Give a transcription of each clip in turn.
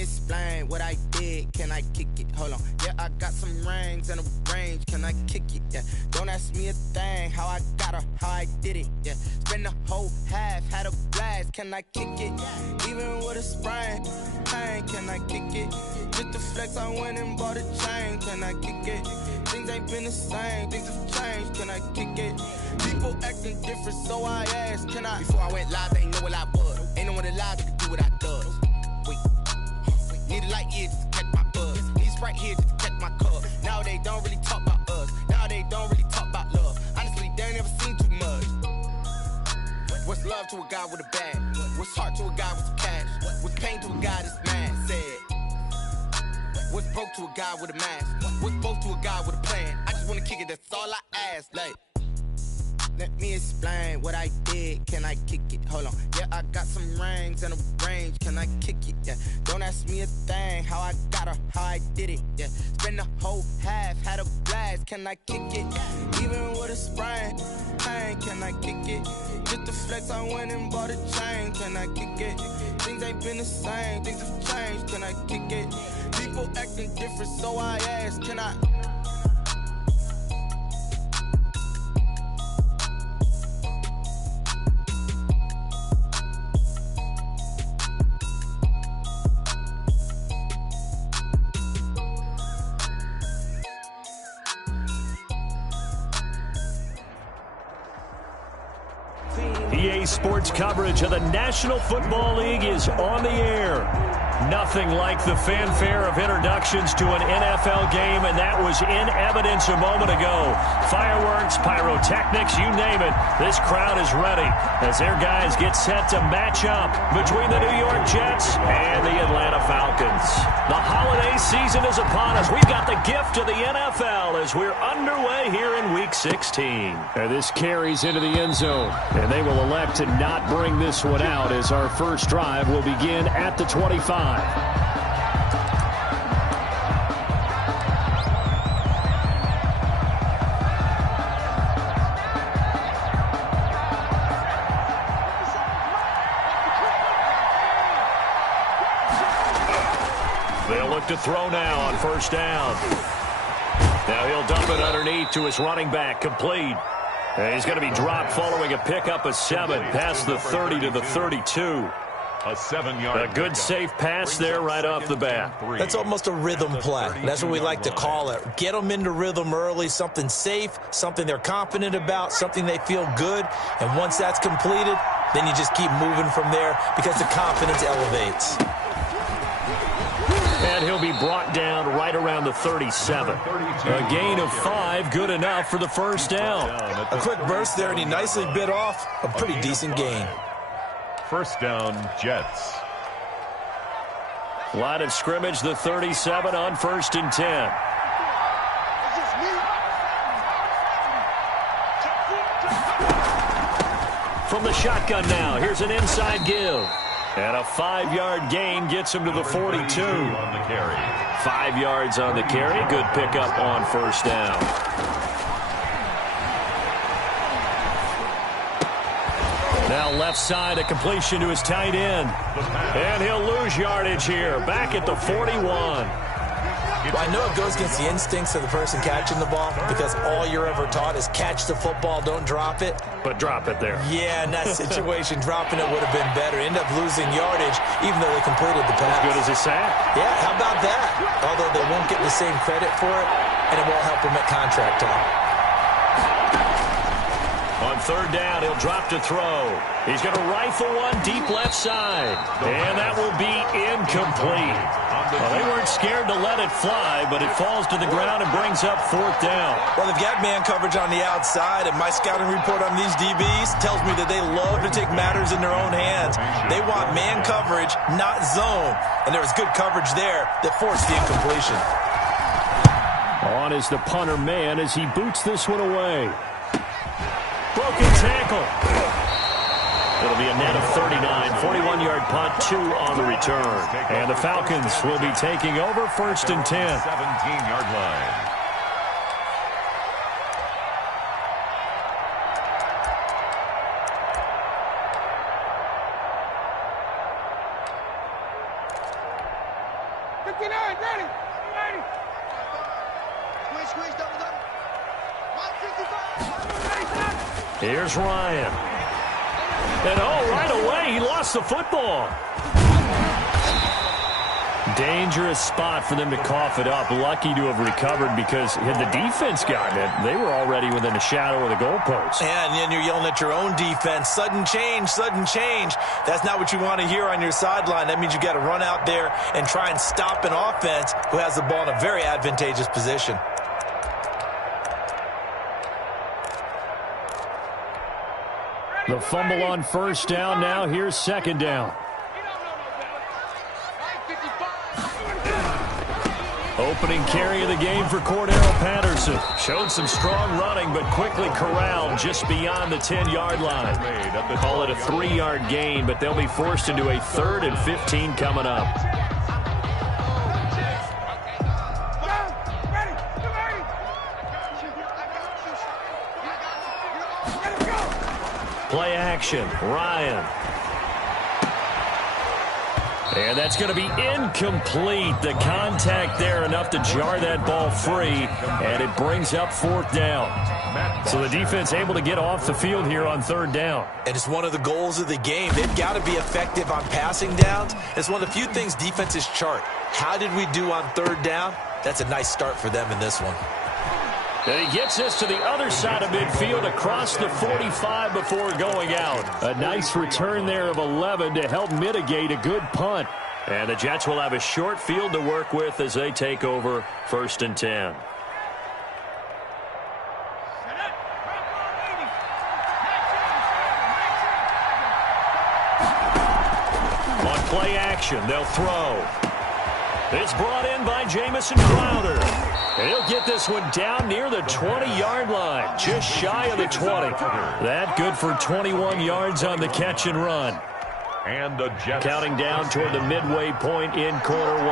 me explain what I did. Can I kick it? Hold on. Yeah, I got some rings and a range. Can I kick it? Yeah. Don't ask me a thing. How I got her, how I did it. Yeah. Spend the whole half, had a blast. Can I kick it? Even with a sprain, pain. Can I kick it? Just to flex, I went and bought a chain. Can I kick it? Things ain't been the same. Things have changed. Can I kick it? People acting different, so I asked. Can I? Before I went live, they ain't know what I was. Ain't no one alive that could do what I does. Wait. Need a light year just to catch my buzz. Need Sprite here just to catch my cup. Now they don't really talk about us. Now they don't really talk about love. Honestly, they ain't never seen too much. What's love to a guy with a bag? What's heart to a guy with some cash? What's pain to a guy that's mad? Said. What's broke to a guy with a mask? What's both to a guy with a plan? I just wanna kick it, that's all I ask. Like, let me explain what I did. Can I kick it? Hold on. Yeah, I got some rings and a range. Can I kick it? Yeah. Don't ask me a thing. How I got her, how I did it. Yeah. Spend the whole half, had a blast. Can I kick it? Even with a sprain, pain. Can I kick it? Just to flex, I went and bought a chain. Can I kick it? Things ain't been the same. Things have changed. Can I kick it? People acting different, so I asked. Can I? EA Sports coverage of the National Football League is on the air. Nothing like the fanfare of introductions to an NFL game, and that was in evidence a moment ago. Fireworks, pyrotechnics, you name it. This crowd is ready as their guys get set to match up between the New York Jets and the Atlanta Falcons. The holiday season is upon us. We've got the gift of the NFL as we're underway here in Week 16. And this carries into the end zone, and they will elect to not bring this one out as our first drive will begin at the 25. They'll look to throw now on first down. Now he'll dump it underneath to his running back, complete. And he's going to be dropped following a pickup of 7 past the 30 to the 32. A 7-yard. A good safe pass there right off the bat. That's almost a rhythm play. That's what we like to call it. Get them into rhythm early, something safe, something they're confident about, something they feel good. And once that's completed, then you just keep moving from there because the confidence elevates. And he'll be brought down right around the 37. A gain of 5, good enough for the first down. A quick burst there, and he nicely bit off a pretty decent gain. First down, Jets. Line of scrimmage, the 37 on 1st and 10. From the shotgun now, here's an inside give. And a 5-yard gain gets him to the 42. On the carry. 5 yards on the carry. Good pickup on first down. Now left side, a completion to his tight end. And he'll lose yardage here. Back at the 41. Well, I know it goes against the instincts of the person catching the ball because all you're ever taught is catch the football, don't drop it. But drop it there. Yeah, in that situation, dropping it would have been better. End up losing yardage even though they completed the pass. As good as a sack. Yeah, how about that? Although they won't get the same credit for it, and it won't help them at contract time. On third down, he'll drop to throw. He's going to rifle one deep left side. And that will be incomplete. Well, they weren't scared to let it fly, but it falls to the ground and brings up 4th down. Well, they've got man coverage on the outside, and my scouting report on these DBs tells me that they love to take matters in their own hands. They want man coverage, not zone. And there was good coverage there that forced the incompletion. On is the punter man as he boots this one away. Broken tackle. It'll be a net of 39. 41-yard punt, 2 on the return. And the Falcons will be taking over 1st and 10. 17-yard line. Here's Ryan. And right away, he lost the football. Dangerous spot for them to cough it up. Lucky to have recovered because had the defense gotten it, they were already within a shadow of the goalpost. And then you're yelling at your own defense. Sudden change, sudden change. That's not what you want to hear on your sideline. That means you got to run out there and try and stop an offense who has the ball in a very advantageous position. The fumble on first down. Now here's second down. Opening carry of the game for Cordero Patterson. Showed some strong running, but quickly corralled just beyond the 10-yard line. Call it a 3-yard gain, but they'll be forced into a 3rd and 15 coming up. Play action, Ryan. And that's going to be incomplete. The contact there enough to jar that ball free, and it brings up 4th down. So the defense able to get off the field here on 3rd down. And it's one of the goals of the game. They've got to be effective on passing downs. It's one of the few things defenses chart. How did we do on 3rd down? That's a nice start for them in this one. And he gets us to the other side of midfield across the 45 before going out. A nice return there of 11 to help mitigate a good punt. And the Jets will have a short field to work with as they take over 1st and 10. On play action, they'll throw. It's brought in by Jamison Crowder. And he'll get this one down near the 20-yard line, just shy of the 20. That good for 21 yards on the catch and run. And the Jets counting down toward the midway point in quarter 1.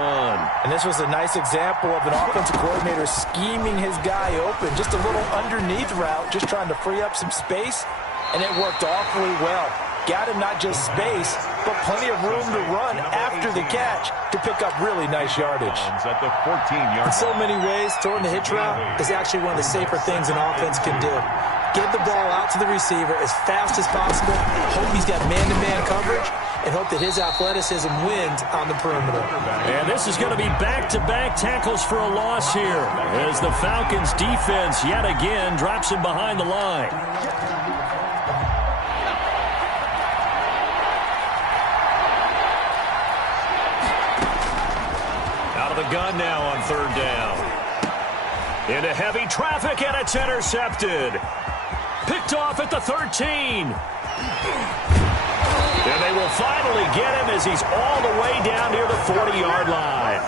And this was a nice example of an offensive coordinator scheming his guy open. Just a little underneath route, just trying to free up some space. And it worked awfully well. Got him not just space, but plenty of room to run after the catch to pick up really nice yardage. at the 14-yard In so many ways, throwing the hitch route is actually one of the safer things an offense can do. Get the ball out to the receiver as fast as possible, hope he's got man-to-man coverage, and hope that his athleticism wins on the perimeter. And this is going to be back-to-back tackles for a loss here as the Falcons' defense yet again drops him behind the line. The gun now on 3rd down. Into heavy traffic, and it's intercepted. Picked off at the 13. And they will finally get him as he's all the way down near the 40-yard line.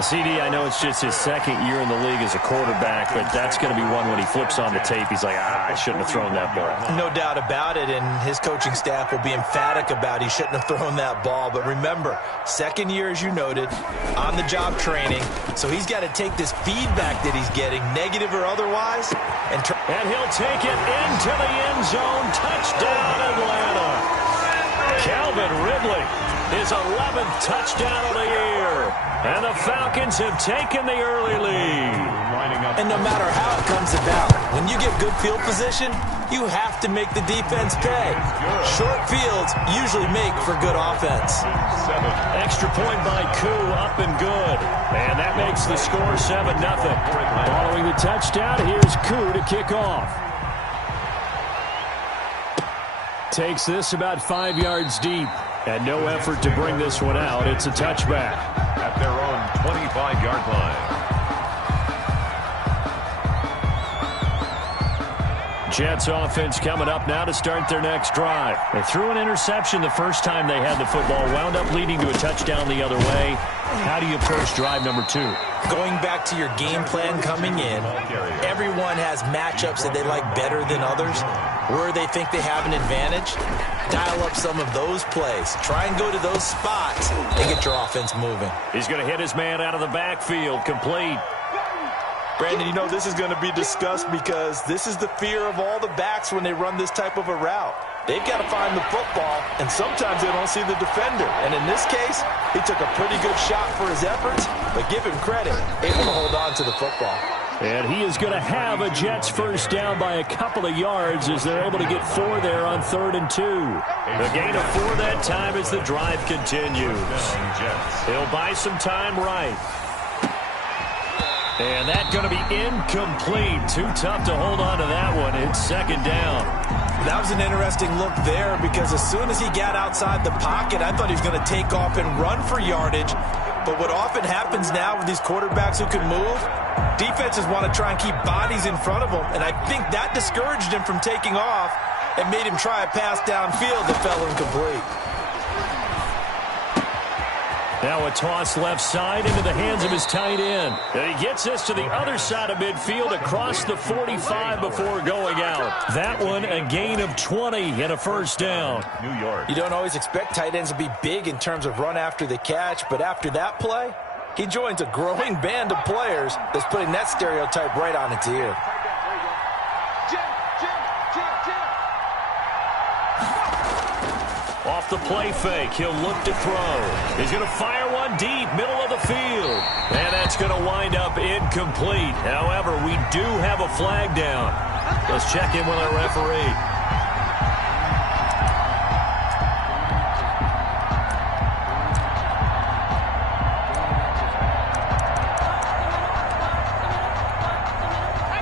CD, I know it's just his 2nd year in the league as a quarterback, but that's going to be one when he flips on the tape. He's like, I shouldn't have thrown that ball. No doubt about it, and his coaching staff will be emphatic about he shouldn't have thrown that ball. But remember, 2nd year, as you noted, on-the-job training, so he's got to take this feedback that he's getting, negative or otherwise, and he'll take it into the end zone. Touchdown, Atlanta. Calvin Ridley, his 11th touchdown of the year. And the Falcons have taken the early lead. And no matter how it comes about, when you get good field position, you have to make the defense pay. Short fields usually make for good offense. Extra point by Koo, up and good. And that makes the score 7-0. Following the touchdown, here's Koo to kick off. Takes this about 5 yards deep. And no effort to bring this one out. It's a touchback. At their own 25-yard line. Jets offense coming up now to start their next drive. They threw an interception the first time they had the football, wound up leading to a touchdown the other way. How do you approach drive number 2? Going back to your game plan coming in, everyone has matchups that they like better than others, where they think they have an advantage. Dial up some of those plays. Try and go to those spots and get your offense moving. He's going to hit his man out of the backfield, complete. Brandon, you know this is going to be discussed because this is the fear of all the backs when they run this type of a route. they've got to find the football, and sometimes they don't see the defender. And in this case, he took a pretty good shot for his efforts, but give him credit, able to hold on to the football. And he is going to have a Jets first down by a couple of yards as they're able to get 4 there on 3rd and 2. The gain of 4 that time as the drive continues. He'll buy some time right. And that's going to be incomplete. Too tough to hold on to that one. It's 2nd down. That was an interesting look there because as soon as he got outside the pocket, I thought he was going to take off and run for yardage. But what often happens now with these quarterbacks who can move, defenses want to try and keep bodies in front of them. And I think that discouraged him from taking off and made him try a pass downfield that fell incomplete. Now a toss left side into the hands of his tight end. And he gets this to the other side of midfield across the 45 before going out. That one a gain of 20 and a first down. New York. You don't always expect tight ends to be big in terms of run after the catch, but after that play, he joins a growing band of players that's putting that stereotype right on its ear. Off the play fake, he'll look to throw. He's going to fire one deep, middle of the field. And that's going to wind up incomplete. However, we do have a flag down. Let's check in with our referee.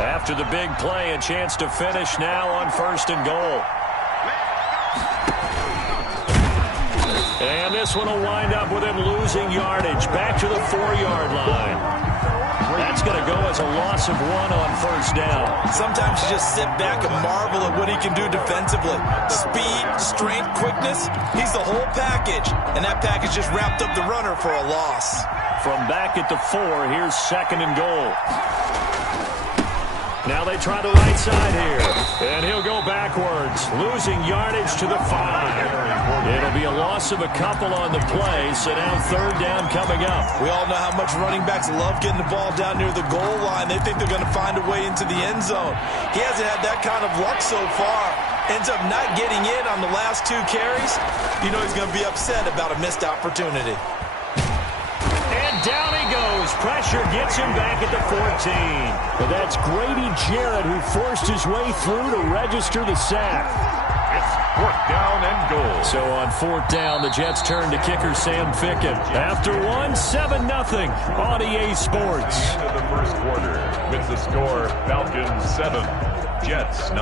After the big play, a chance to finish now on 1st and goal. And this one will wind up with him losing yardage back to the 4-yard line. That's going to go as a loss of 1 on 1st down. Sometimes you just sit back and marvel at what he can do defensively. Speed, strength, quickness, he's the whole package. And that package just wrapped up the runner for a loss. From back at the 4, here's 2nd and goal. Now they try the right side here. And he'll go backwards, losing yardage to the 5. It'll be a loss of a couple on the play, so now 3rd down coming up. We all know how much running backs love getting the ball down near the goal line. They think they're going to find a way into the end zone. He hasn't had that kind of luck so far. Ends up not getting in on the last 2 carries. You know he's going to be upset about a missed opportunity. And down he goes. Pressure gets him back at the 14. But that's Grady Jarrett who forced his way through to register the sack. It's 4th down and goal. So on 4th down, the Jets turn to kicker Sam Ficken. After 1, 7-0 on EA Sports. End of the 1st quarter with the score Falcons 7, Jets 0.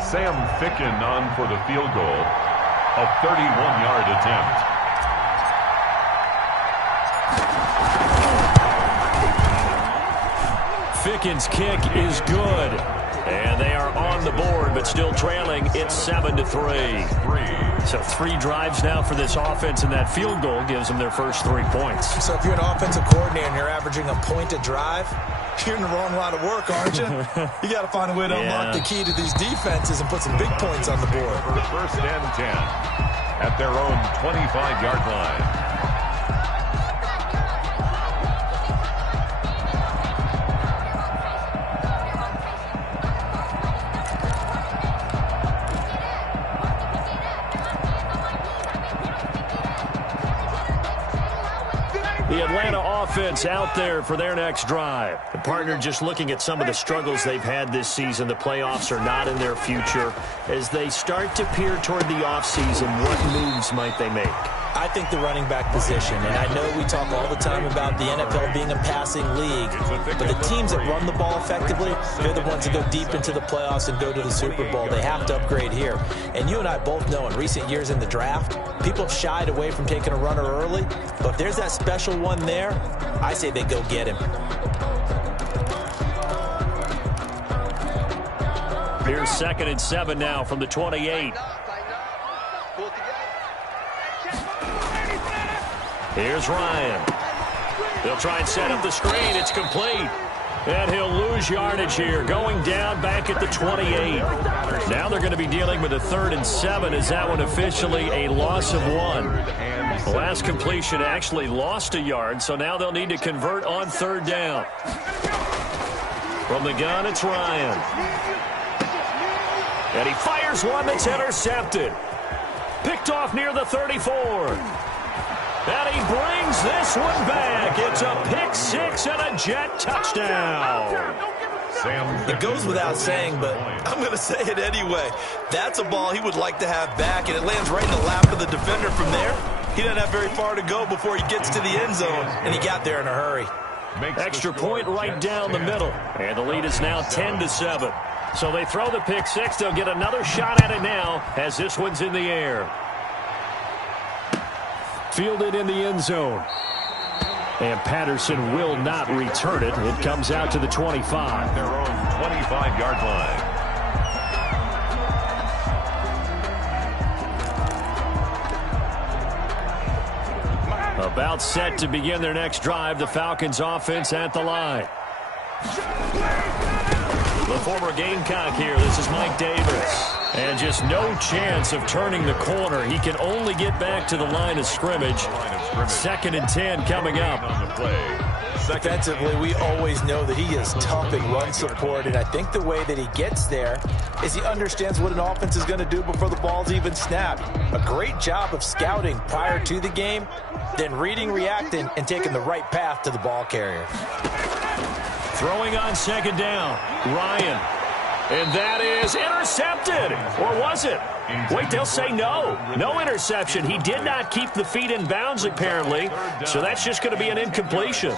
Sam Ficken on for the field goal, a 31-yard attempt. Ficken's kick is good. And they are on the board, but still trailing. It's 7-3. So 3 drives now for this offense, and that field goal gives them their first 3 points. So if you're an offensive coordinator and you're averaging a point a drive, you're in the wrong line of work, aren't you? You got to find a way to unlock the key to these defenses and put some big points on the board. For 1st and 10 at their own 25-yard line. The Atlanta offense out there for their next drive. The partner just looking at some of the struggles they've had this season. The playoffs are not in their future. As they start to peer toward the offseason, what moves might they make? I think the running back position, and I know we talk all the time about the NFL being a passing league, but the teams that run the ball effectively, they're the ones that go deep into the playoffs and go to the Super Bowl. They have to upgrade here. And you and I both know in recent years in the draft, people have shied away from taking a runner early, but if there's that special one there, I say they go get him. Here's 2nd and 7 now from the 28. Here's Ryan. They'll try and set up the screen. It's complete. And he'll lose yardage here, going down back at the 28. Now they're going to be dealing with a 3rd and 7. Is that one officially a loss of 1? The last completion actually lost a yard, so now they'll need to convert on 3rd down. From the gun, it's Ryan. And he fires one that's intercepted. Picked off near the 34. And he brings this one back. It's a pick 6 and a Jet touchdown. It goes without saying, but I'm going to say it anyway. That's a ball he would like to have back, and it lands right in the lap of the defender from there. He doesn't have very far to go before he gets to the end zone, and he got there in a hurry. Extra point right down the middle. And the lead is now 10-7. So they throw the pick 6. They'll get another shot at it now as this one's in the air. Fielded in the end zone. And Patterson will not return it. It comes out to the 25. Their own 25-yard line. About set to begin their next drive. The Falcons offense at the line. The former Gamecock here. This is Mike Davis. And just no chance of turning the corner. He can only get back to the line of scrimmage. 2nd and 10 coming up. Defensively, we always know that he is tough in run support, and I think the way that he gets there is he understands what an offense is going to do before the ball's even snapped. A great job of scouting prior to the game, then reading, reacting, and taking the right path to the ball carrier. Throwing on 2nd down, Ryan. And that is intercepted. Or was it? Wait, they'll say no. No interception. He did not keep the feet in bounds, apparently. So that's just going to be an incompletion.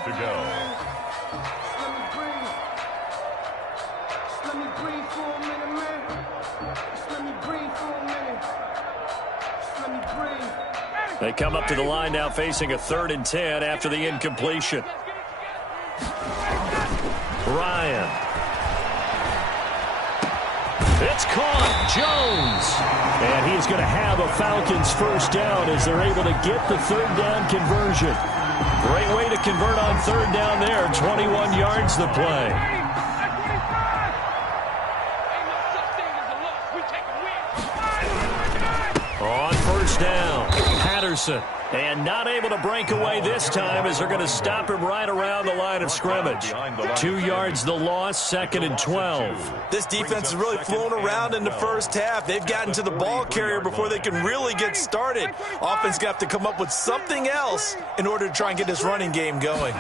They come up to the line now facing a 3rd and 10 after the incompletion. Ryan. It's caught. Jones. And he's going to have a Falcons first down as they're able to get the 3rd down conversion. Great way to convert on 3rd down there. 21 yards the play. On 1st down, Patterson. And not able to break away this time as they're going to stop him right around the line of scrimmage. 2 yards the loss, 2nd and 12. This defense has really flown around in the first half. They've gotten to the ball carrier before they can really get started. Offense going to have to come up with something else in order to try and get this running game going.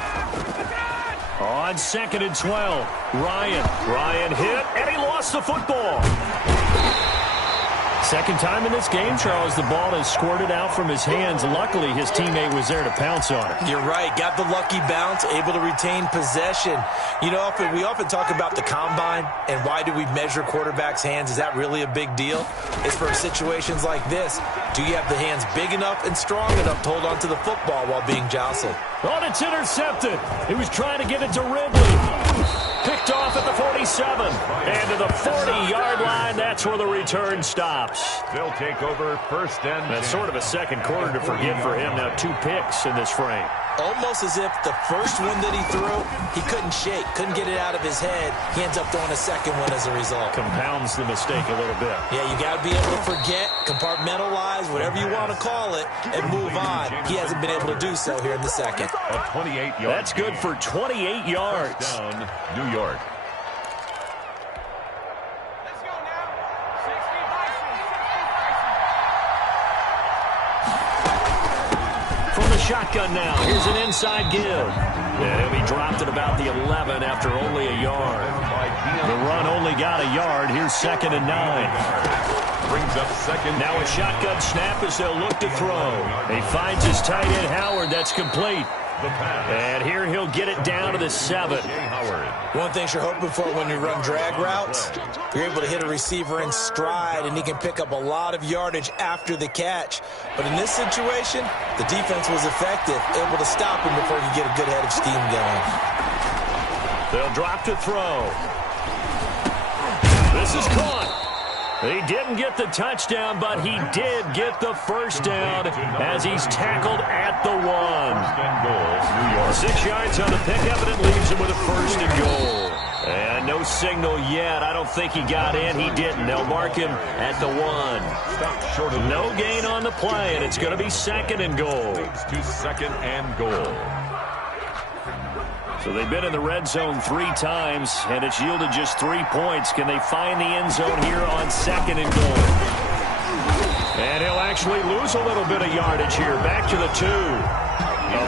On 2nd and 12, Ryan hit, and he lost the football. Second time in this game, Charles, the ball has squirted out from his hands. Luckily, his teammate was there to pounce on it. You're right. Got the lucky bounce, able to retain possession. You know, we often talk about the combine and why do we measure quarterbacks' hands. Is that really a big deal? It's for situations like this. Do you have the hands big enough and strong enough to hold on to the football while being jostled? Oh, it's intercepted. He was trying to get it to Ridley. Picked off at the 47. And to the 40-yard line, that's where the return stops. They'll take over 1st and 10. That's sort of a second quarter to forget for him. Now 2 picks in this frame. Almost as if the first one that he threw, he couldn't shake, couldn't get it out of his head. He ends up throwing a second one as a result. Compounds the mistake a little bit. Yeah, you got to be able to forget, compartmentalize, whatever you want to call it, and move on. He hasn't been able to do so here in the second. A 28-yard. That's good for 28 yards. Down, New York. From the shotgun now, here's an inside give. And he'll be dropped at about the 11 after only a yard. The run only got a yard. Here's 2nd and 9. Brings up 2nd. Now a shotgun snap as they'll look to throw. He finds his tight end, Howard. That's complete. And here he'll get it down to the 7. One thing you're hoping for when you run drag routes, you're able to hit a receiver in stride, and he can pick up a lot of yardage after the catch. But in this situation, the defense was effective, able to stop him before he could get a good head of steam going. They'll drop to throw. This is caught. He didn't get the touchdown, but he did get the first down as he's tackled at the 1. 6 yards on the pickup, and it leaves him with a first and goal. And no signal yet. I don't think he got in. He didn't. They'll mark him at the 1. No gain on the play, and it's going to be 2nd and goal. To 2nd and goal. So they've been in the red zone 3 times, and it's yielded just 3 points. Can they find the end zone here on 2nd and goal? And he'll actually lose a little bit of yardage here. Back to the 2.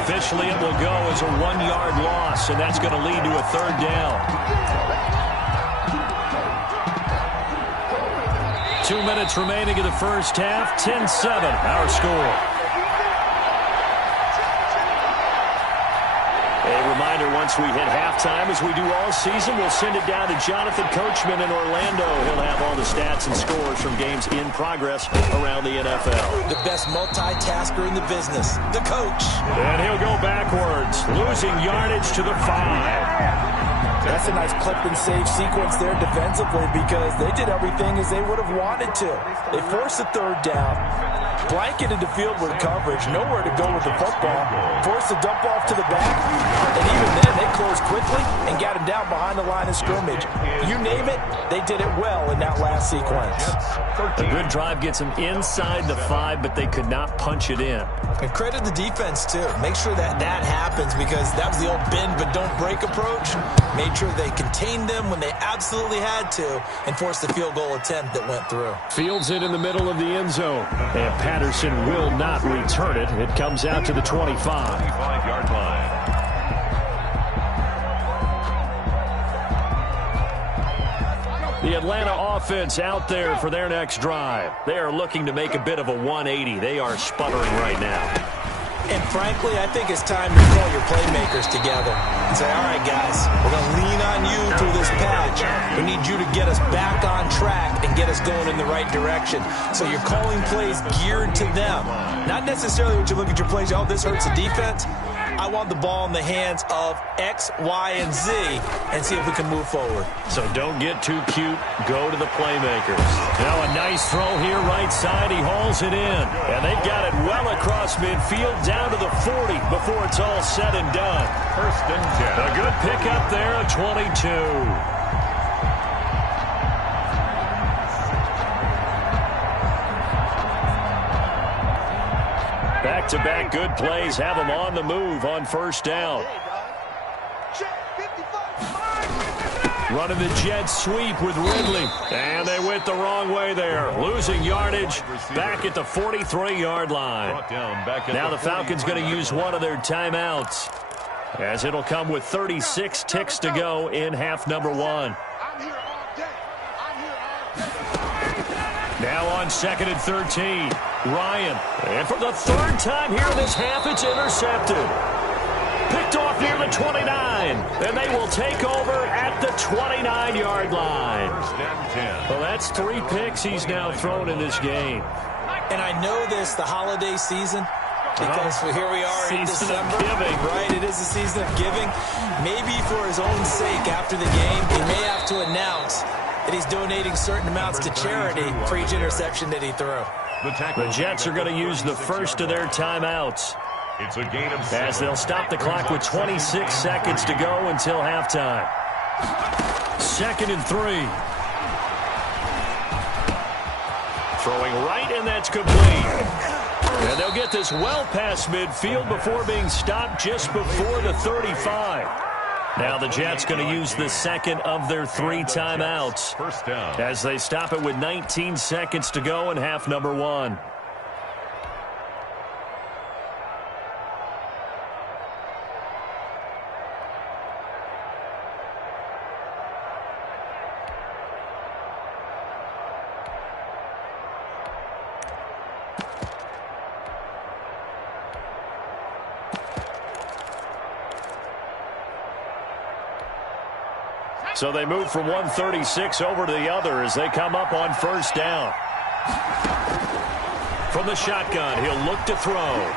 Officially, it will go as a 1-yard loss, and that's going to lead to a 3rd down. 2 minutes remaining in the first half. 10-7, our score. A reminder, once we hit halftime, as we do all season, we'll send it down to Jonathan Coachman in Orlando. He'll have all the stats and scores from games in progress around the NFL. The best multitasker in the business, the coach. And he'll go backwards, losing yardage to the 5. That's a nice clip and save sequence there defensively because they did everything as they would have wanted to. They forced the 3rd down, blanketed the field with coverage, nowhere to go with the football, forced the dump off to the back, and even then they closed quickly and got him down behind the line of scrimmage. You name it, they did it well in that last sequence. A good drive gets them inside the 5, but they could not punch it in. And credit the defense, too. Make sure that happens because that was the old bend but don't break approach. Made sure they contained them when they absolutely had to and forced the field goal attempt that went through. Fields it in the middle of the end zone. And Patterson will not return it. It comes out to the 25. 25-yard line. The Atlanta offense out there for their next drive. They are looking to make a bit of a 180. They are sputtering right now. And frankly, I think it's time to call your playmakers together and say, all right, guys, we're going to lean on you through this patch. We need you to get us back on track and get us going in the right direction. So you're calling plays geared to them. Not necessarily when you look at your plays, oh, this hurts the defense. I want the ball in the hands of X, Y, and Z and see if we can move forward. So don't get too cute. Go to the playmakers. Now a nice throw here right side. He hauls it in. And they've got it well across midfield down to the 40 before it's all said and done. 1st and 10. A good pickup there at 22. Back-to-back good plays have them on the move on 1st down. Running the jet sweep with Ridley. And they went the wrong way there. Losing yardage back at the 43-yard line. Now the Falcons going to use one of their timeouts, as it'll come with 36 ticks to go in half number 1. Now on 2nd and 13. Ryan. And for the 3rd time here in this half, it's intercepted. Picked off near the 29. And they will take over at the 29-yard line. 1st and 10. Well, that's 3 picks he's now thrown in this game. And I know this, the holiday season, because here we are in December. Giving. Right, it is the season of giving. Maybe for his own sake after the game, he may have to announce that he's donating certain amounts to charity for each interception that he threw. The Jets are going to use the first of their timeouts, It's a gain of 7. as they'll stop the clock with 26 seconds to go until halftime. 2nd and 3. Throwing right, and that's complete. And they'll get this well past midfield before being stopped just before the 35. Now the Jets going to use the 2nd of their 3 timeouts, 1st down. as they stop it with 19 seconds to go in half number 1. So they move from 136 over to the other as they come up on 1st down. From the shotgun, he'll look to throw.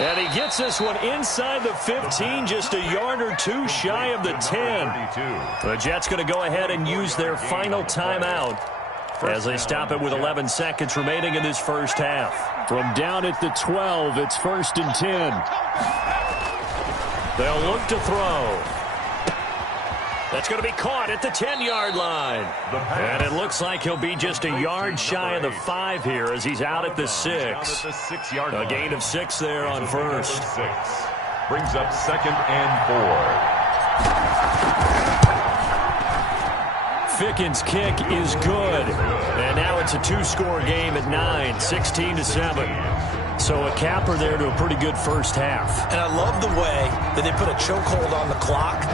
And he gets this one inside the 15, just a yard or two shy of the 10. The Jets going to go ahead and use their final timeout as they stop it with 11 seconds remaining in this first half. From down at the 12, it's 1st and 10. They'll look to throw. That's going to be caught at the 10-yard line. And it looks like he'll be just a yard shy of the 5 here as he's out at the 6. A gain of 6 there on first. Brings up 2nd and 4. Fickens' kick is good. And now it's a 2-score game at 9, 16-7. So a capper there to a pretty good first half. And I love the way that they put a chokehold on the clock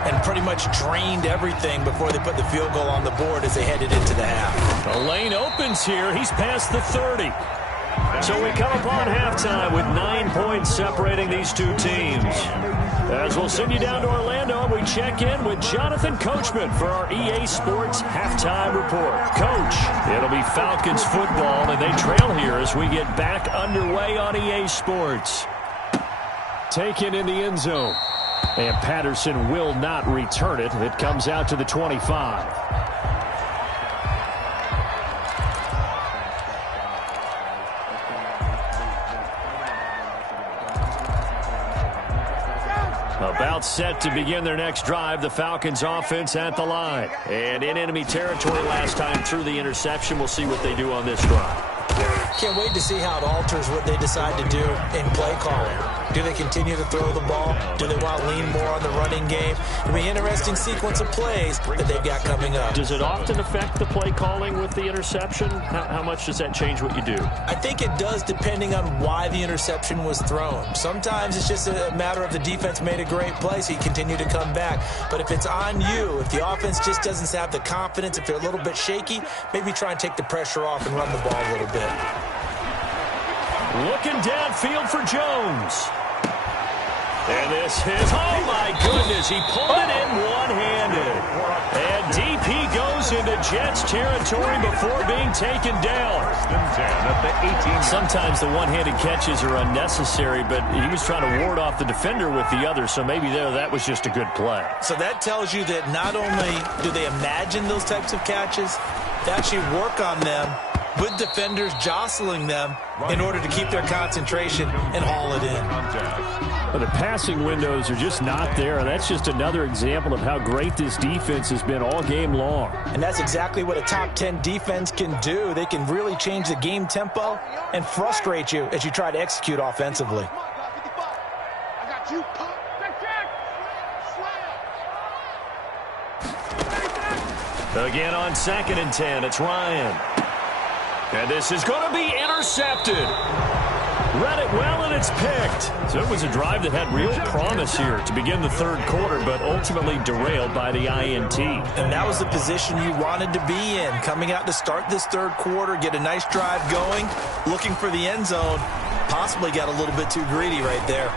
and pretty much drained everything before they put the field goal on the board as they headed into the half. The lane opens here. He's past the 30. So we come upon halftime with 9 points separating these two teams. As we'll send you down to Orlando, we check in with Jonathan Coachman for our EA Sports Halftime Report. Coach, it'll be Falcons football, and they trail here as we get back underway on EA Sports. Taken in the end zone. And Patterson will not return it. It comes out to the 25. About set to begin their next drive, the Falcons offense at the line. And in enemy territory last time through the interception. We'll see what they do on this drive. Can't wait to see how it alters what they decide to do in play calling. Do they continue to throw the ball? Do they want to lean more on the running game? It'll be an interesting sequence of plays that they've got coming up. Does it often affect the play calling with the interception? How much does that change what you do? I think it does depending on why the interception was thrown. Sometimes it's just a matter of the defense made a great play, so you continue to come back. But if it's on you, if the offense just doesn't have the confidence, if they're a little bit shaky, maybe try and take the pressure off and run the ball a little bit. Looking downfield for Jones. And this is, oh my goodness, he pulled it in one-handed. And DP goes into Jets territory before being taken down. Sometimes the one-handed catches are unnecessary, but he was trying to ward off the defender with the other, so maybe that was just a good play. So that tells you that not only do they imagine those types of catches, they actually work on them with defenders jostling them in order to keep their concentration and haul it in. Well, the passing windows are just not there, and that's just another example of how great this defense has been all game long. And that's exactly what a top 10 defense can do. They can really change the game tempo and frustrate you as you try to execute offensively. Again on 2nd and 10, it's Ryan. And this is going to be intercepted. Read it well, and it's picked. So it was a drive that had real promise here to begin the third quarter, but ultimately derailed by the INT. And that was the position you wanted to be in, coming out to start this third quarter, get a nice drive going, looking for the end zone. Possibly got a little bit too greedy right there.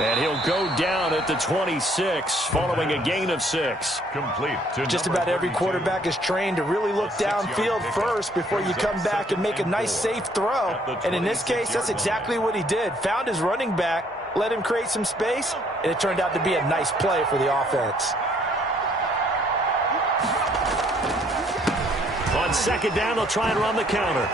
And he'll go down at the 26, following a gain of 6. Complete. Just about every quarterback is trained to really look downfield first before you come back and make a nice, safe throw. And in this case, that's exactly what he did. Found his running back, let him create some space, and it turned out to be a nice play for the offense. On 2nd down, they'll try and run the counter.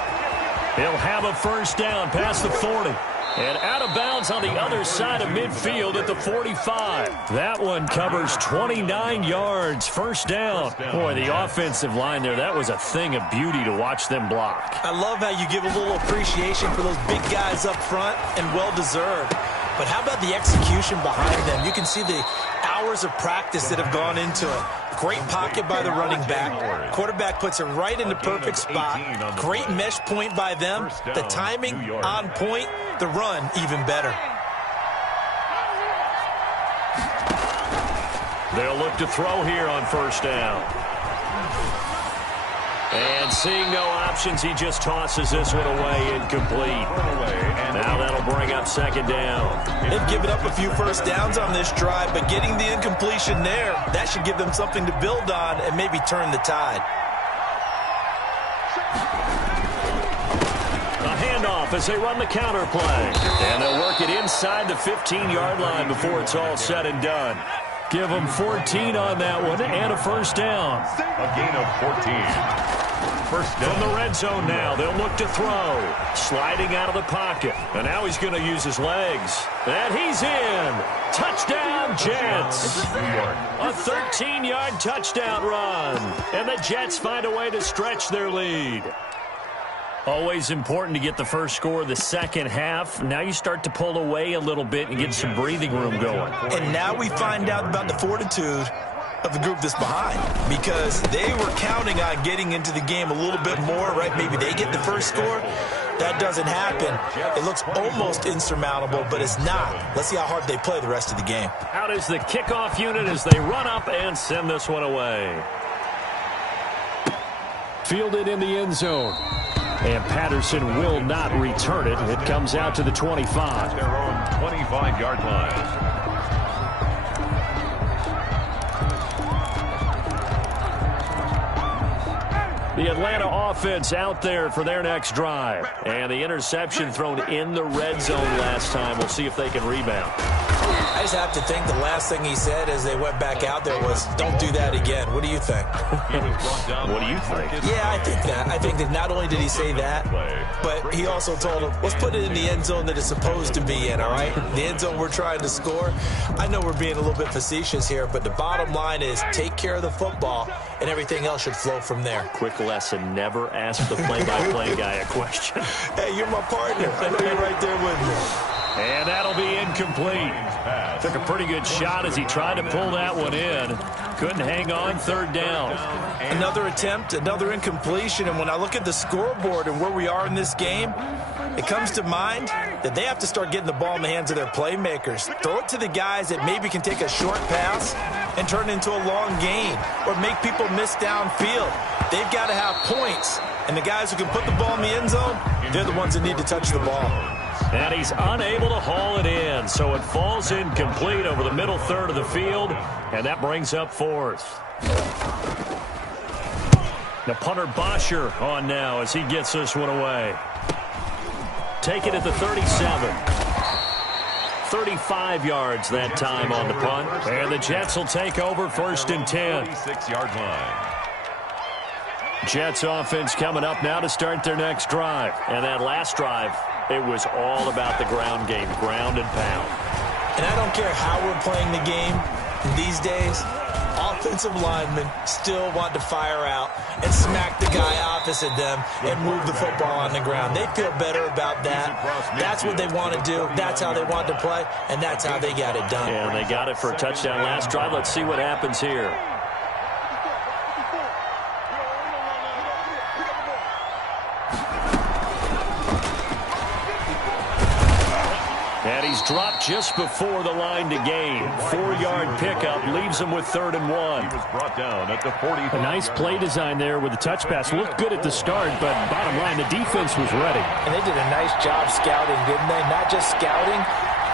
He'll have a first down past the 40. And out of bounds on the other side of midfield at the 45. That one covers 29 yards. First down. Boy, the offensive line there, that was a thing of beauty to watch them block. I love how you give a little appreciation for those big guys up front, and well-deserved. But how about the execution behind them? You can see the hours of practice that have gone into it. Great pocket by the running back. Quarterback puts it right in the perfect spot. Great mesh point by them. The timing on point. The run even better. They'll look to throw here on first down. And seeing no options, he just tosses this one away, incomplete. Now that'll bring up 2nd down. They've given up a few first downs on this drive, but getting the incompletion there, that should give them something to build on and maybe turn the tide. A handoff as they run the counter play. And they'll work it inside the 15-yard line before it's all said and done. Give them 14 on that one and a first down. A gain of 14. First down. From the red zone now, they'll look to throw. Sliding out of the pocket. And now he's going to use his legs. And he's in. Touchdown, Jets. A 13-yard touchdown run. And the Jets find a way to stretch their lead. Always important to get the first score of the second half. Now you start to pull away a little bit and get some breathing room going. And now we find out about the fortitude of the group that's behind, because they were counting on getting into the game a little bit more, right? Maybe they get the first score. That doesn't happen. It looks almost insurmountable, but it's not. Let's see how hard they play the rest of the game. Out is the kickoff unit as they run up and send this one away. Fielded in the end zone. And Patterson will not return it. It comes out to the 25. Their own 25-yard line. The Atlanta offense out there for their next drive. And the interception thrown in the red zone last time. We'll see if they can rebound. I just have to think the last thing he said as they went back out there was, don't do that again. What do you think? What do you think? Yeah, I think that. I think that not only did he say that, but he also told him, let's put it in the end zone that it's supposed to be in, all right? The end zone we're trying to score. I know we're being a little bit facetious here, but the bottom line is take care of the football, and everything else should flow from there. Quick lesson, never ask the play-by-play guy a question. Hey, you're my partner. I know you're right there with me. And that'll be incomplete. Took a pretty good shot as he tried to pull that one in. Couldn't hang on, third down. Another attempt, another incompletion. And when I look at the scoreboard and where we are in this game, it comes to mind that they have to start getting the ball in the hands of their playmakers. Throw it to the guys that maybe can take a short pass and turn it into a long gain or make people miss downfield. They've got to have points. And the guys who can put the ball in the end zone, they're the ones that need to touch the ball. And he's unable to haul it in, so it falls incomplete over the middle third of the field, and that brings up fourth. The punter Bosher on now as he gets this one away. Take it at the 37. 35 yards that time on the punt, and the Jets will take over first and 10. 36-yard line. Jets offense coming up now to start their next drive, and that last drive, it was all about the ground game, ground and pound. And I don't care how we're playing the game these days, offensive linemen still want to fire out and smack the guy opposite them and move the football on the ground. They feel better about that. That's what they want to do. That's how they want to play, and that's how they got it done. And they got it for a touchdown last drive. Let's see what happens here. And he's dropped just before the line to gain. 4-yard pickup leaves him with 3rd and 1. He was brought down at the 40. A nice play design there with the touch pass. Looked good at the start, but bottom line, the defense was ready. And they did a nice job scouting, didn't they? Not just scouting,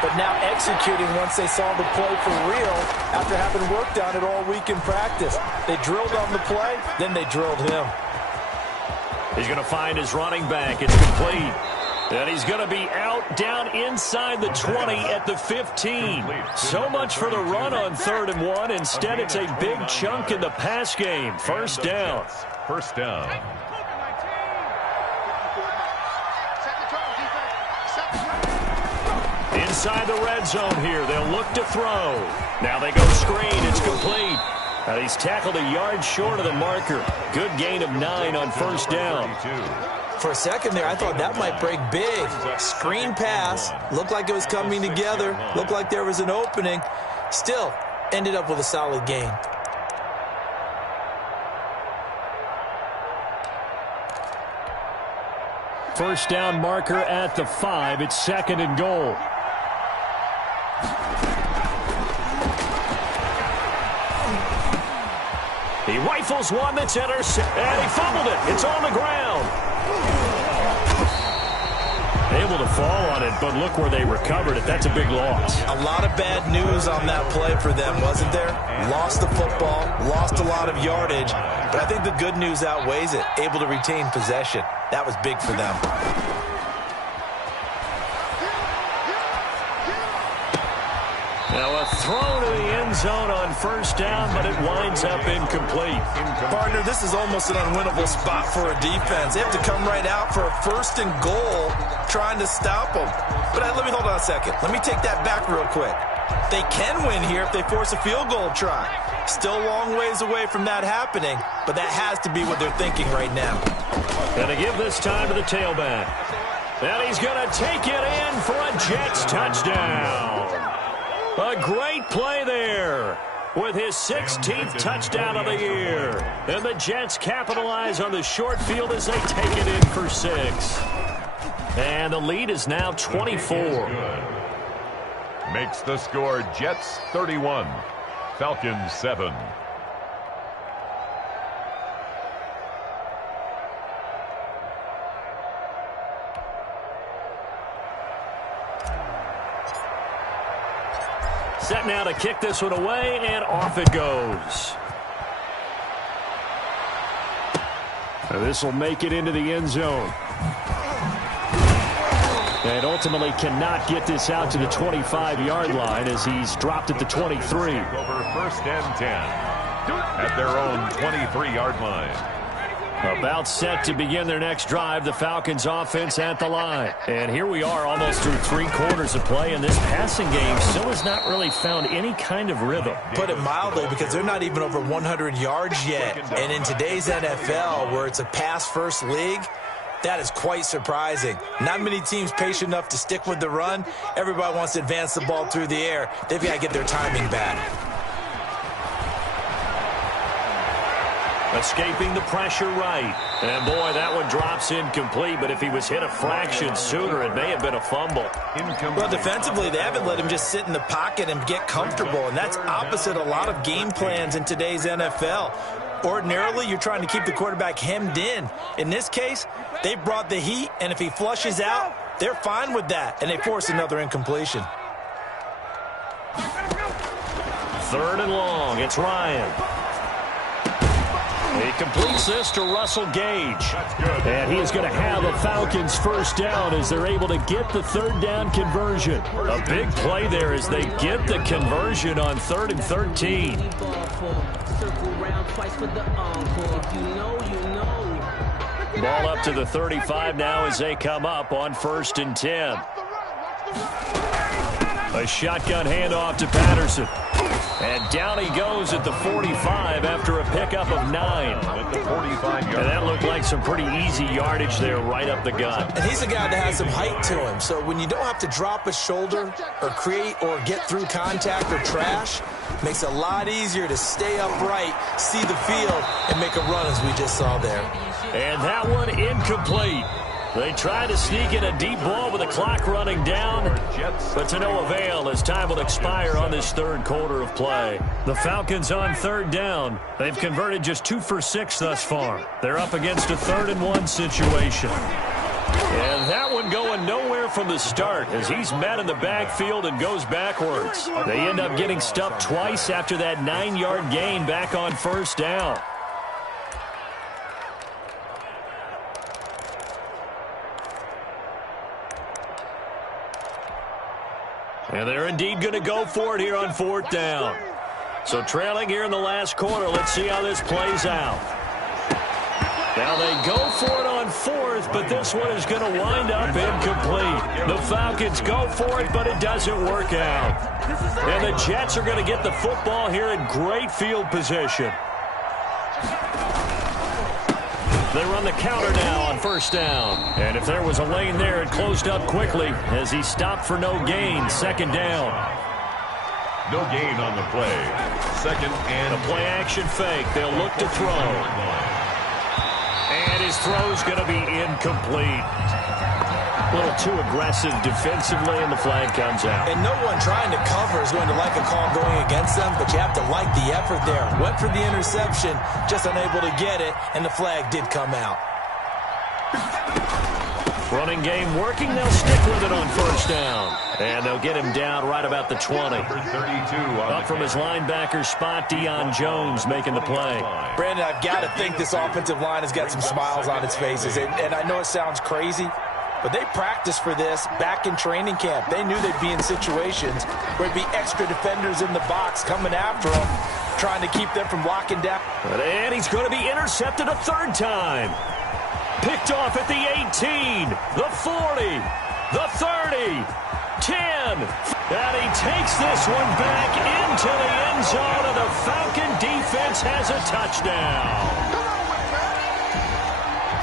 but now executing once they saw the play for real after having worked on it all week in practice. They drilled on the play, then they drilled him. He's going to find his running back. It's complete. And he's going to be out down inside the 20 at the 15. So much for the run on 3rd and 1. Instead, it's a big chunk in the pass game. First down. First down. Inside the red zone here. They'll look to throw. Now they go screen. It's complete. And he's tackled a yard short of the marker. Good gain of 9 on first down. For a second there, I thought that might break big. Screen pass. Looked like it was coming together. Looked like there was an opening. Still, ended up with a solid gain. First down marker at the 5. It's 2nd and goal. He rifles one that's intercepted, and he fumbled it. It's on the ground. Able to fall on it, but look where they recovered it. That's a big loss. A lot of bad news on that play for them, wasn't there? Lost the football, lost a lot of yardage, but I think the good news outweighs it. Able to retain possession. That was big for them. throw to the end zone on first down, but it winds up incomplete. Partner, this is almost an unwinnable spot for a defense. They have to come right out for a 1st and goal trying to stop them. But let me hold on a second. Let me take that back real quick. They can win here if they force a field goal try. Still a long ways away from that happening, but that has to be what they're thinking right now. Going to give this time to the tailback. And he's going to take it in for a Jets touchdown. A great play there with his 16th touchdown of the year. And the Jets capitalize on the short field as they take it in for 6. And the lead is now 24. Makes the score Jets 31, Falcons 7. Set now to kick this one away, and off it goes. This will make it into the end zone. And ultimately cannot get this out to the 25-yard line as he's dropped at the 23. Over 1st and 10 at their own 23-yard line. About set to begin their next drive, the Falcons offense at the line. And here we are almost through 3 quarters of play, and this passing game still has not really found any kind of rhythm. Put it mildly, because they're not even over 100 yards yet. And in today's NFL, where it's a pass-first league, that is quite surprising. Not many teams patient enough to stick with the run. Everybody wants to advance the ball through the air. They've got to get their timing back. Escaping the pressure right. And, boy, that one drops incomplete. But if he was hit a fraction sooner, it may have been a fumble. Well, defensively, they haven't let him just sit in the pocket and get comfortable. And that's opposite a lot of game plans in today's NFL. Ordinarily, you're trying to keep the quarterback hemmed in. In this case, they brought the heat, and if he flushes out, they're fine with that, and they force another incompletion. 3rd and long. It's Ryan. He completes this to Russell Gage. And he is going to have a Falcons first down as they're able to get the 3rd down conversion. A big play there as they get the conversion on 3rd and 13. Ball up to the 35 now as they come up on 1st and 10. A shotgun handoff to Patterson. And down he goes at the 45 after a pickup of 9. At the 45-yard And that looked like some pretty easy yardage there right up the gut. And he's a guy that has some height to him. So when you don't have to drop a shoulder or create or get through contact or trash, makes it a lot easier to stay upright, see the field, and make a run as we just saw there. And that one incomplete. They try to sneak in a deep ball with the clock running down, but to no avail as time will expire on this 3rd quarter of play. The Falcons on 3rd down. They've converted just 2 for 6 thus far. They're up against a 3rd and 1 situation. And that one going nowhere from the start as he's met in the backfield and goes backwards. They end up getting stuffed twice after that 9-yard gain back on 1st down. And they're indeed going to go for it here on 4th down. So trailing here in the last quarter, let's see how this plays out. Now they go for it on 4th, but this one is going to wind up incomplete. The Falcons go for it, but it doesn't work out. And the Jets are going to get the football here in great field position. They run the counter now on 1st down. And if there was a lane there, it closed up quickly as he stopped for no gain. 2nd down. No gain on the play. 2nd and a play action fake. They'll look to throw. And his throw's going to be incomplete. A little too aggressive defensively, and the flag comes out. And no one trying to cover is going to like a call going against them, but you have to like the effort there. Went for the interception, just unable to get it, and the flag did come out. Running game working. They'll stick with it on 1st down. And they'll get him down right about the 20. Up from his linebacker spot, Deion Jones making the play. Brandon, I've got to think this offensive line has got some smiles on its faces. And I know it sounds crazy, but they practiced for this back in training camp. They knew they'd be in situations where there'd be extra defenders in the box coming after them, trying to keep them from locking down. And he's going to be intercepted a third time. Picked off at the 18, the 40, the 30, 10. And he takes this one back into the end zone, and the Falcon defense has a touchdown.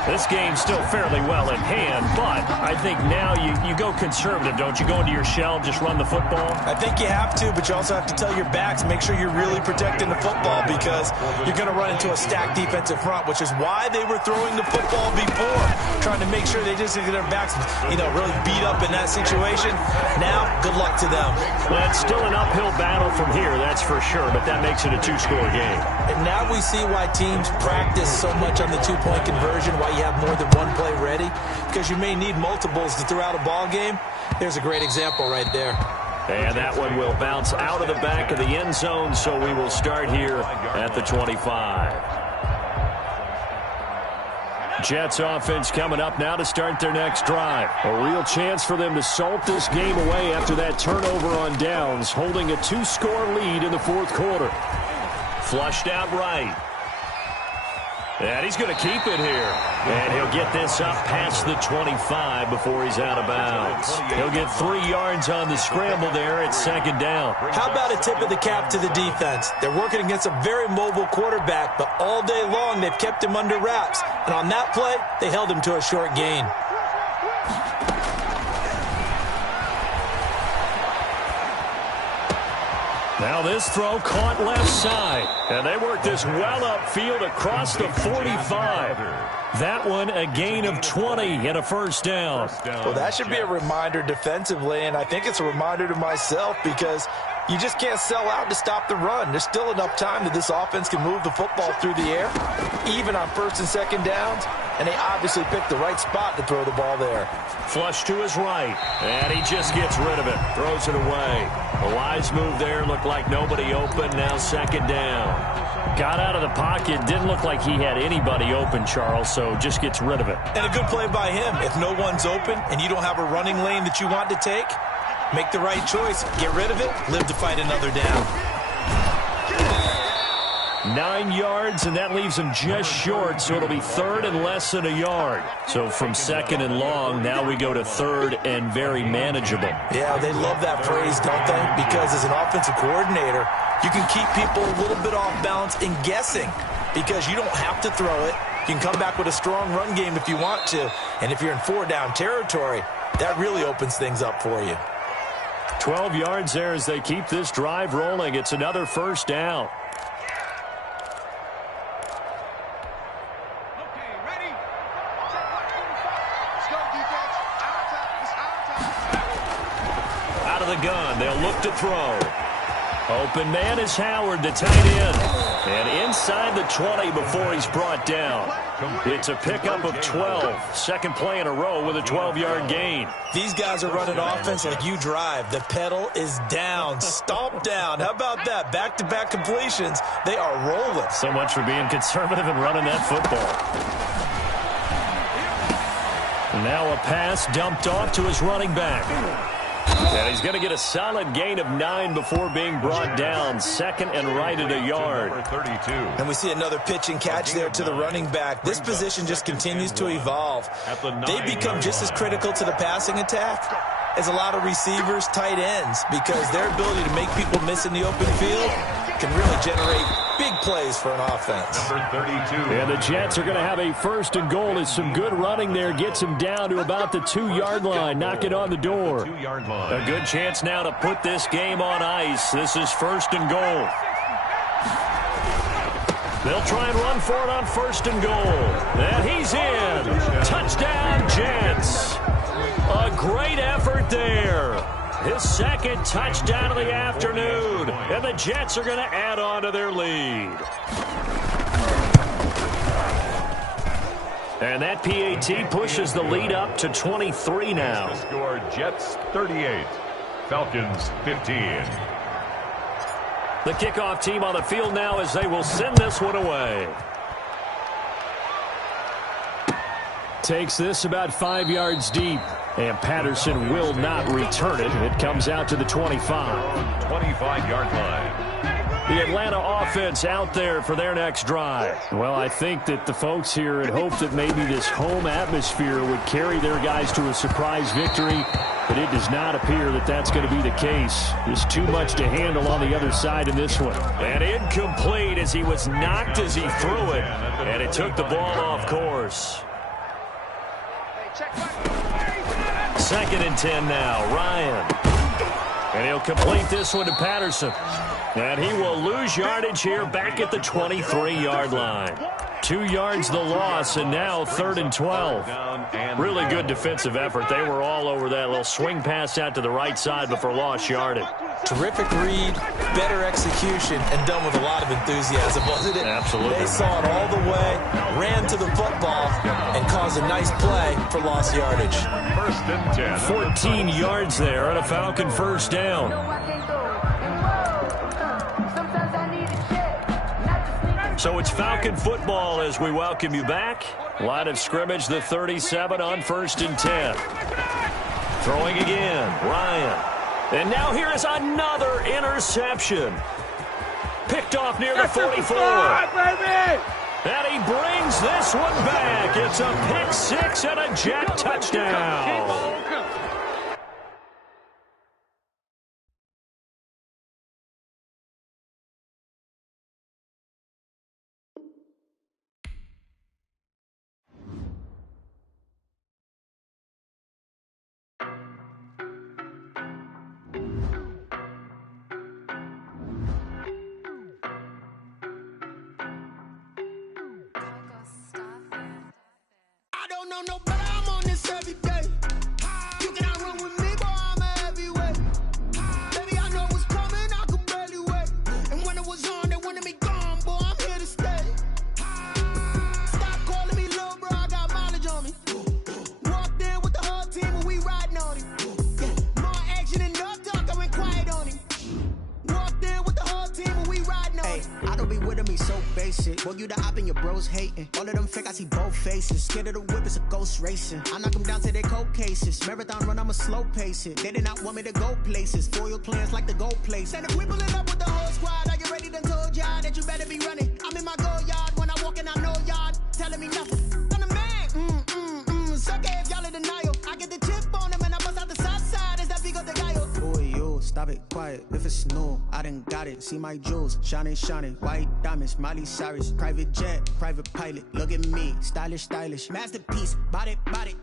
This game's still fairly well in hand, but I think now you go conservative, don't you? Go into your shell, just run the football? I think you have to, but you also have to tell your backs, make sure you're really protecting the football because you're going to run into a stacked defensive front, which is why they were throwing the football before, trying to make sure they just get their backs, really beat up in that situation. Now, good luck to them. Well, it's still an uphill battle from here, that's for sure, but that makes it a two-score game. And now we see why teams practice so much on the two-point conversion, why you have more than one play ready, because you may need multiples to throw out a ball game. There's a great example right there. And that one will bounce out of the back of the end zone, so we will start here at the 25. Jets offense coming up now to start their next drive. A real chance for them to salt this game away after that turnover on downs, holding a two-score lead in the fourth quarter. Flushed out right. And he's going to keep it here. And he'll get this up past the 25 before he's out of bounds. He'll get 3 yards on the scramble there at second down. How about a tip of the cap to the defense? They're working against a very mobile quarterback, but all day long they've kept him under wraps. And on that play, they held him to a short gain. Now this throw caught left side. And they work this well upfield across the 45. That one a gain of 20 and a first down. Well, that should be a reminder defensively, and I think it's a reminder to myself because you just can't sell out to stop the run. There's still enough time that this offense can move the football through the air, even on first and second downs, and they obviously picked the right spot to throw the ball there. Flush to his right, and he just gets rid of it, throws it away. A wise move there, looked like nobody open, now second down. Got out of the pocket, didn't look like he had anybody open, Charles, so just gets rid of it. And a good play by him. If no one's open and you don't have a running lane that you want to take, make the right choice, get rid of it, live to fight another down. 9 yards, and that leaves him just short, so it'll be third and less than a yard. So from second and long, now we go to third and very manageable. Yeah, they love that phrase, don't they? Because as an offensive coordinator, you can keep people a little bit off balance and guessing because you don't have to throw it. You can come back with a strong run game if you want to. And if you're in 4-down territory, that really opens things up for you. 12 yards there as they keep this drive rolling. It's another first down. Out of the gun, they'll look to throw. Open man is Howard, the tight end. And inside the 20 before he's brought down. It's a pickup of 12. Second play in a row with a 12-yard gain. These guys are running offense like you drive. The pedal is down, stomp down. How about that? Back-to-back completions. They are rolling. So much for being conservative and running that football. Now a pass dumped off to his running back. And he's going to get a solid gain of 9 before being brought down. Second and right at a yard. And we see another pitch and catch there to the running back. This position just continues to evolve. They become just as critical to the passing attack as a lot of receivers, tight ends, because their ability to make people miss in the open field can really generate big plays for an offense. Number 32. And the Jets are going to have a first and goal as some good running there gets him down to about the 2-yard line. Knock it on the door. 2-yard line. A good chance now to put this game on ice. This is first and goal. They'll try and run for it on first and goal. And he's in. Touchdown, Jets. A great effort there. His second touchdown of the afternoon. And the Jets are going to add on to their lead. And that PAT pushes the lead up to 23 now. The score, Jets 38, Falcons 15. The kickoff team on the field now as they will send this one away. Takes this about 5 yards deep, and Patterson will not return it. It comes out to the 25. 25-yard line. The Atlanta offense out there for their next drive. Well, I think that the folks here had hoped that maybe this home atmosphere would carry their guys to a surprise victory, but it does not appear that that's going to be the case. There's too much to handle on the other side in this one. And incomplete as he was knocked as he threw it, and it took the ball off course. 2nd and 10 now. Ryan. And he'll complete this one to Patterson. And he will lose yardage here back at the 23-yard line. 2 yards the loss, and now 3rd and 12. Really good defensive effort. They were all over that little swing pass out to the right side before lost yardage. Terrific read, better execution, and done with a lot of enthusiasm, wasn't it? Absolutely. They saw it all the way, ran to the football, and caused a nice play for lost yardage. 1st and 10. 14 yards there on a Falcon first down. So it's Falcon football as we welcome you back. Line of scrimmage, the 37 on 1st and 10. Throwing again, Ryan. And now here is another interception. Picked off near the 44. And he brings this one back. It's a pick 6 and a Jet touchdown. No, but I'm on this every day. You cannot run with me, boy, I'm a heavyweight. Baby, I know what's coming, I could barely wait. And when it was on, they wanted me gone, boy, I'm here to stay. Stop calling me little bro, I got mileage on me. Walked in with the whole team and we riding on him. Yeah, more action and no talk, I went quiet on him. Walked in with the whole team and we riding on him. I don't be with him, he's so basic. Boy, you the op and your bros hating. All of them fake, I see both faces. Scared of the whip, it's a ghost racing. I knock them down to their cold cases. Marathon run, I'ma slow pace it. They did not want me to go places. Foil plans like the gold place. And if we pulling up with the whole squad, I get ready to told y'all that you better be running. I'm in my go yard. When I walk in, I know y'all telling me nothing. I'm the man. Sucker if y'all in denial. I get the chip on them and I bust out the south side. Is that big of the guy? Boy, you stop it, quiet. If it's new, I done got it. See my jewels, shining, white diamonds, Miley Cyrus, private jet, private pilot. Look at me, stylish, masterpiece, body,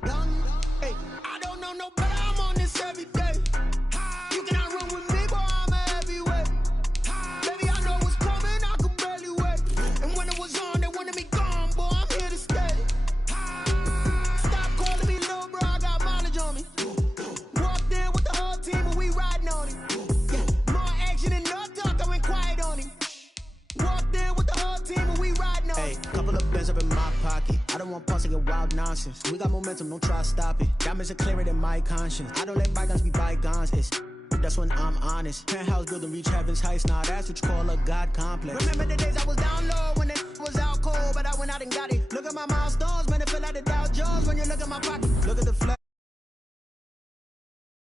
young. Hey, I don't know no better. I'm on this every day. You cannot run with me, boy, I'm a heavyweight. Baby, I know what's coming, I could barely wait. And when it was on, they wanted me gone, boy, I'm here to stay. Stop calling me little bro, I got mileage on me. Walked in with the whole team and we riding on him. Yeah, more action and no talk, I went quiet on him. Walked in with the whole team and we riding on him. Hey, couple of bins up in my pocket. I don't want parts of your wild nonsense. We got momentum, don't try to stop it. Diamonds are clearer than my conscience. I don't let bygones be bygones. That's when I'm honest. Penthouse building, reach heaven's heights. Now that's what you call a God complex. Remember the days I was down low when it was out cold, but I went out and got it. Look at my milestones, man, it feel like the Dow Jones when you look at my pocket. Look at the flag.